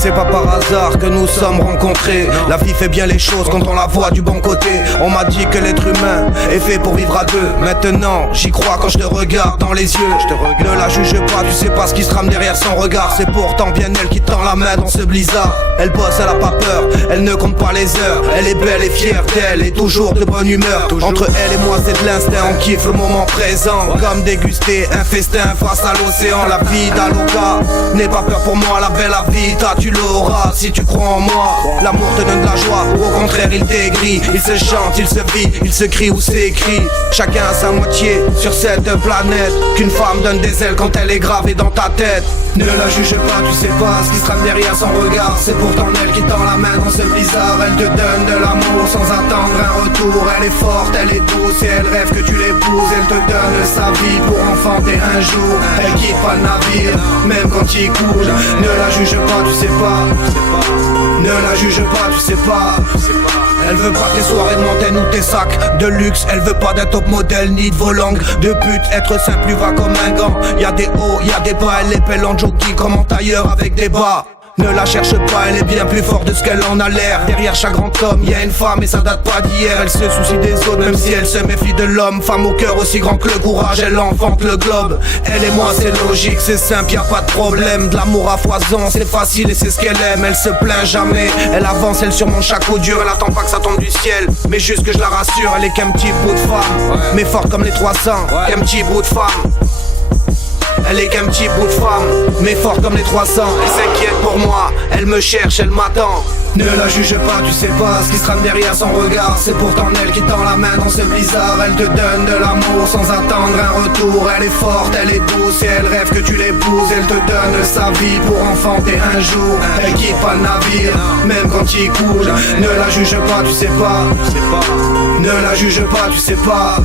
c'est pas par hasard que nous sommes rencontrés. La vie fait bien les choses quand on la voit du bon côté. On m'a dit que l'être humain est fait pour vivre à deux. Maintenant j'y crois quand je te regarde dans les yeux. Ne la juge pas, tu sais pas ce qui se trame derrière son regard. C'est pourtant bien elle qui tend la main dans ce blizzard. Elle bosse, elle a pas peur, elle ne compte pas les heures. Elle est belle et fière d'elle et toujours de bonne humeur. Entre elle et moi c'est de l'instinct, on kiffe le moment présent. Comme déguster un festin face à l'océan. La vie d'Aloca, n'aie pas peur pour moi, la belle vita tu l'auras si tu crois en moi. L'amour te donne de la joie ou au contraire il t'aigrit. Il se chante, il se vit, il se crie ou s'écrit. Chacun a sa moitié sur cette planète. Qu'une femme donne des ailes quand elle est gravée dans ta tête. Ne la juge pas, tu sais pas ce qui se trame derrière son regard. C'est pourtant elle qui tend la main dans ce blizzard. Elle te donne de l'amour sans attendre un retour. Elle est forte, elle est douce et elle rêve que tu l'épouses. Elle te donne sa vie pour enfanter un jour. Elle quitte pas le navire, même quand il coule. Ne la juge pas, tu sais pas. Ne la juge pas, tu sais pas. Elle veut pas tes soirées de montagne ou tes sacs de luxe. Elle veut pas d'un top modèle ni de volangue de but. Être simple lui va comme un gant. Y'a des hauts, y'a des bas. Elle est belle en jockey comme en tailleur avec des bas. Ne la cherche pas, elle est bien plus forte de ce qu'elle en a l'air. Derrière chaque grand homme, y a une femme et ça date pas d'hier. Elle se soucie des autres même si elle se méfie de l'homme. Femme au cœur aussi grand que le courage, elle enfante le globe. Elle et moi c'est logique, c'est simple, y a pas de problème. De l'amour à foison, c'est facile et c'est ce qu'elle aime. Elle se plaint jamais, elle avance, elle surmonte chaque coup dur. Elle attend pas que ça tombe du ciel, mais juste que je la rassure. Elle est qu'un petit bout de femme, mais forte comme les 300, qu'un petit bout de femme. Elle est qu'un petit bout de femme, mais forte comme les 300. Elle s'inquiète pour moi, elle me cherche, elle m'attend. Ne la juge pas, tu sais pas ce qui se trame derrière son regard. C'est pourtant elle qui tend la main dans ce blizzard. Elle te donne de l'amour sans attendre un retour. Elle est forte, elle est douce et elle rêve que tu l'épouses. Elle te donne sa vie pour enfanter un jour. Elle quitte pas le navire, même quand il coule. Ne la juge pas, tu sais pas. Ne la juge pas, tu sais pas.